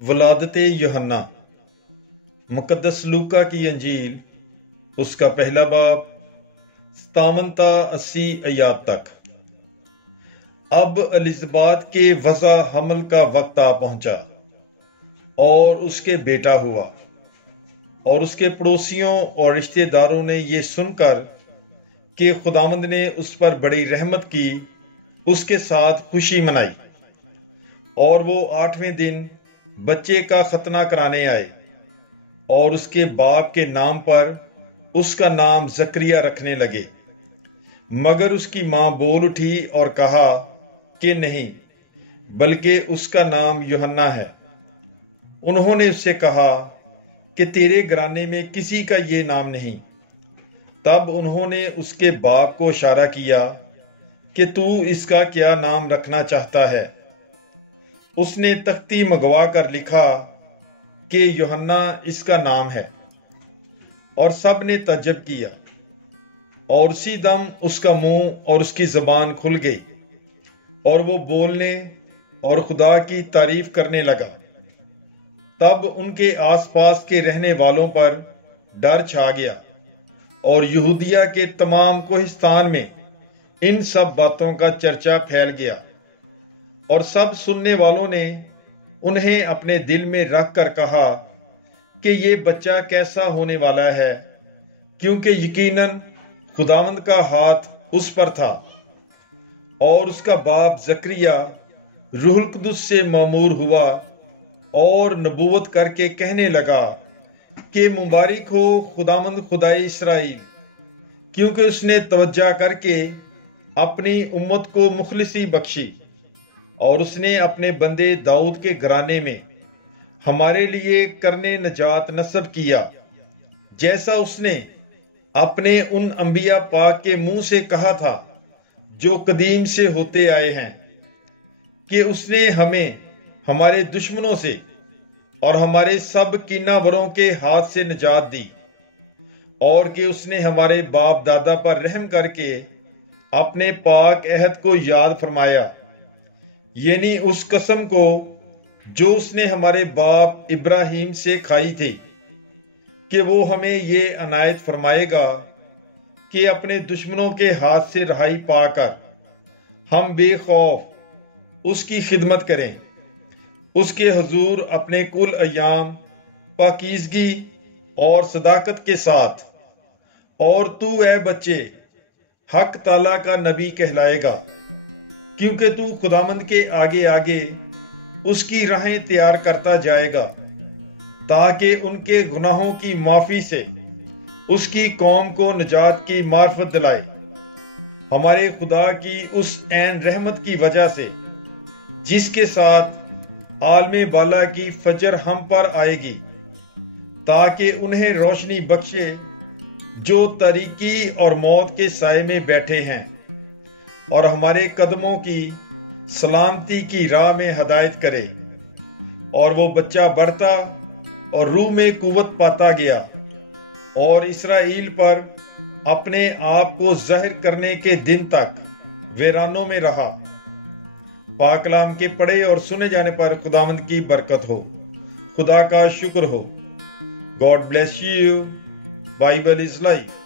ولادت یوحنا، مقدس لوکا کی انجیل، اس کا پہلا باب 57 تا 80 آیات تک۔ اب الزبات کے وضع حمل کا وقت آ پہنچا اور اس کے بیٹا ہوا، اور اس کے پڑوسیوں اور رشتہ داروں نے یہ سن کر کہ خداوند نے اس پر بڑی رحمت کی، اس کے ساتھ خوشی منائی، اور وہ 8ویں دن بچے کا ختنہ کرانے آئے، اور اس کے باپ کے نام پر اس کا نام زکریا رکھنے لگے۔ مگر اس کی ماں بول اٹھی اور کہا کہ نہیں، بلکہ اس کا نام یوحنا ہے۔ انہوں نے اس سے کہا کہ تیرے گھرانے میں کسی کا یہ نام نہیں۔ تب انہوں نے اس کے باپ کو اشارہ کیا کہ تو اس کا کیا نام رکھنا چاہتا ہے؟ اس نے تختی منگوا کر لکھا کہ یوحنا اس کا نام ہے، اور سب نے تعجب کیا، اور اسی دم اس کا منہ اور اس کی زبان کھل گئی، اور وہ بولنے اور خدا کی تعریف کرنے لگا۔ تب ان کے آس پاس کے رہنے والوں پر ڈر چھا گیا، اور یہودیہ کے تمام کوہستان میں ان سب باتوں کا چرچا پھیل گیا، اور سب سننے والوں نے انہیں اپنے دل میں رکھ کر کہا کہ یہ بچہ کیسا ہونے والا ہے، کیونکہ یقیناً خداوند کا ہاتھ اس پر تھا۔ اور اس کا باپ زکریا روح القدس سے معمور ہوا اور نبوت کر کے کہنے لگا کہ مبارک ہو خداوند خدائے اسرائیل، کیونکہ اس نے توجہ کر کے اپنی امت کو مخلصی بخشی، اور اس نے اپنے بندے داؤد کے گھرانے میں ہمارے لیے کرنے نجات نصب کیا، جیسا اس نے اپنے ان انبیاء پاک کے منہ سے کہا تھا جو قدیم سے ہوتے آئے ہیں، کہ اس نے ہمیں ہمارے دشمنوں سے اور ہمارے سب کینہ وروں کے ہاتھ سے نجات دی، اور کہ اس نے ہمارے باپ دادا پر رحم کر کے اپنے پاک عہد کو یاد فرمایا، یعنی اس قسم کو جو اس نے ہمارے باپ ابراہیم سے کھائی تھی، کہ وہ ہمیں یہ عنایت فرمائے گا کہ اپنے دشمنوں کے ہاتھ سے رہائی پا کر ہم بے خوف اس کی خدمت کریں، اس کے حضور اپنے کل ایام پاکیزگی اور صداقت کے ساتھ۔ اور تو اے بچے حق تعالیٰ کا نبی کہلائے گا، کیونکہ تو خداوند کے آگے آگے اس کی راہیں تیار کرتا جائے گا، تاکہ ان کے گناہوں کی معافی سے اس کی قوم کو نجات کی معرفت دلائے، ہمارے خدا کی اس عین رحمت کی وجہ سے جس کے ساتھ عالم بالا کی فجر ہم پر آئے گی، تاکہ انہیں روشنی بخشے جو تاریکی اور موت کے سائے میں بیٹھے ہیں، اور ہمارے قدموں کی سلامتی کی راہ میں ہدایت کرے۔ اور وہ بچہ بڑھتا اور روح میں قوت پاتا گیا، اور اسرائیل پر اپنے آپ کو ظاہر کرنے کے دن تک ویرانوں میں رہا۔ پاک کلام کے پڑھے اور سنے جانے پر خداوند کی برکت ہو، خدا کا شکر ہو۔ God bless you. Bible is life.